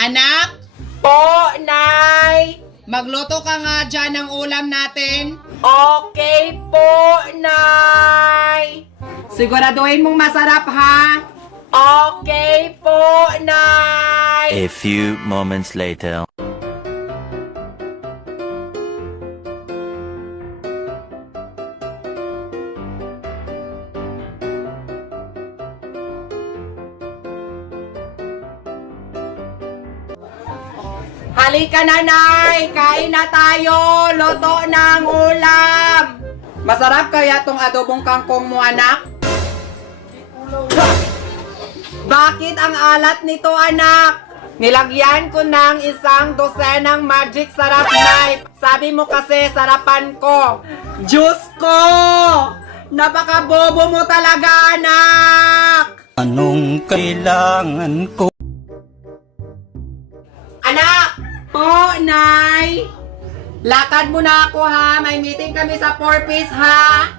Anak, Po, Nay! magluto ka nga dyan ng ulam natin. Okay po, Nay! Siguraduhin mong masarap ha. Okay po, Nay! A few moments later. Halika na, Nay! Kain na tayo! Luto ng ulam! Masarap kaya tong adobong kangkong mo, anak? Bakit ang alat nito, anak? Nilagyan ko ng isang dosenang magic sarap knife. Sabi mo kasi sarapan ko. Diyos ko! Napakabobo mo talaga, anak! Anong kailangan ko? Anak! Po, Nay! Lakad mo na ako, ha? May meeting kami sa 4-piece, ha?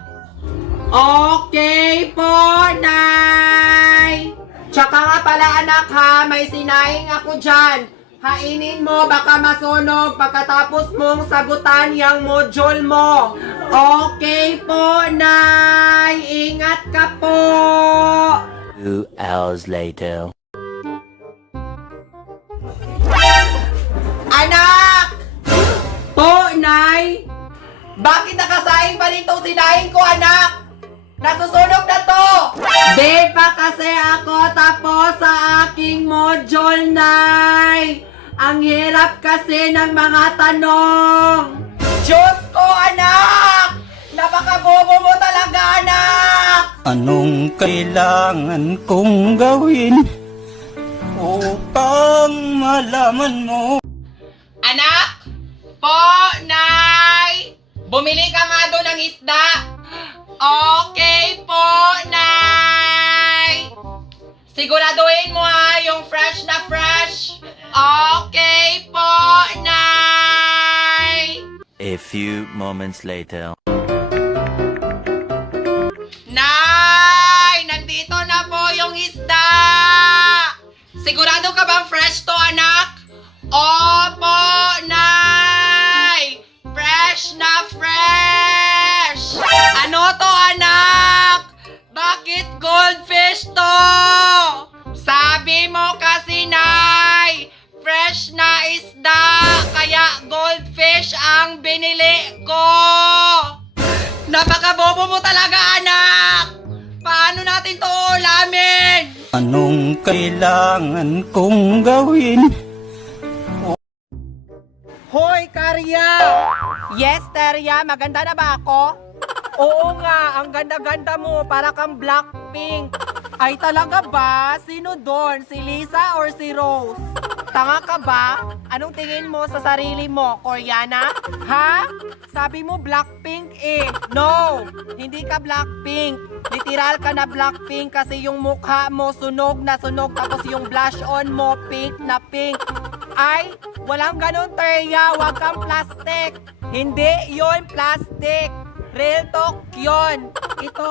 Okay po, Nay! Tsaka nga pala, anak, ha? May sinaing ako dyan. Hainin mo, baka masunog pagkatapos mong sagutan yung module mo. Okay po, Nay! Ingat ka po! 2 hours later. Anak! Po, Nay! Bakit nakasaing pa rin itong sinaing ko, anak? Nasusunog na to! Di pa kasi ako tapos sa aking module, Nay! Ang hirap kasi ng mga tanong! Diyos ko, anak! Napakabobo mo talaga, anak! Anong kailangan kong gawin upang malaman mo? Anak! Po, Nay! Bumili ka nga doon ng isda. Okay po, Nay! Siguraduhin mo ha, yung fresh na fresh. Okay po, Nay! A few moments later. Nay! Nandito na po yung isda! Sigurado ka bang fresh to, anak? Opo, Nay! Fresh na fresh! Ano to, anak? Bakit goldfish to? Sabi mo kasi, Nay, fresh na isda, kaya goldfish ang binili ko. Napakabobo mo talaga, anak! Paano natin to ulamin? Anong kailangan kong gawin? Hoy, Karya! Yes, Terya, maganda na ba ako? Oo nga, ang ganda-ganda mo, para kang Blackpink. Ay talaga ba? Sino doon? Si Lisa or si Rose? Tanga ka ba? Anong tingin mo sa sarili mo, Koreana? Ha? Sabi mo Blackpink eh. No, hindi ka Blackpink. Literal ka na Blackpink kasi yung mukha mo sunog na sunog tapos yung blush on mo pink na pink. Ay, walang ganun, Terya. Huwag kang plastic. Hindi yon plastic. Real talk yun. Ito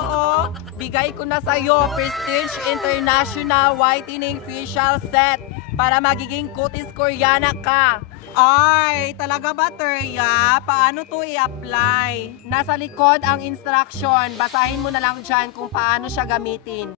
bigay ko na sa'yo. Prestige International Whitening Facial Set para magiging kutis Koreana ka. Ay, talaga ba, Terya? Paano to i-apply? Nasa likod ang instruction. Basahin mo na lang dyan kung paano siya gamitin.